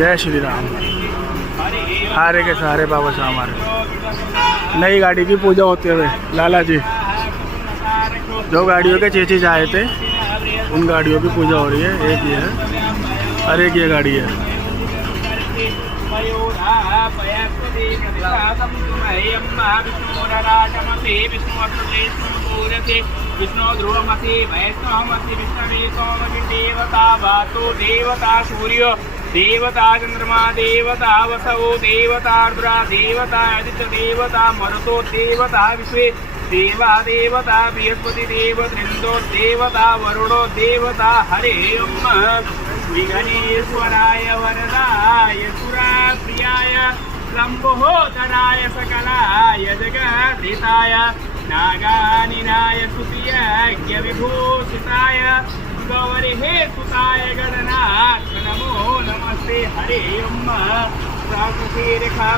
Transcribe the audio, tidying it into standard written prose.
जय श्री राम। हारे के सहारे बाबा साहब हमारे। नई गाड़ी की पूजा होते हुए लाला जी, जो गाड़ियों के चेचिज आए थे उन गाड़ियों की पूजा हो रही है। एक ये है और एक ये गाड़ी है। विष्णु ध्रुवमसि वैष्णवमसि विष्णुदेवमसि देवता वातु देवता सूर्य देवता चंद्रमा देवता वसवो देवता रुद्रा देवता आदित्य देवता मरुतो देवता विश्वे देवा देवता बृहस्पति देवतृंदो देवता वरुणो देवता हरे विघ्नेश्वराय वरदाय सुराप्रियाय लंबोदराय सकलाय जगद्धिताय नागानिनाय सुतियज्ञ विभूषिताय गौरी सुताय गणनाथ नमो नमस्ते हरे प्राकृति रेखा